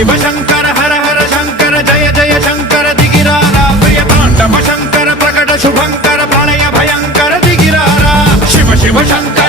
शिव शंकर हर हर शंकर जय जय शंकर दिगिरारा प्रिय तांडव शंकर प्रकट शुभंकर प्रणय भयंकर दिगिरारा शिव शिव शंकर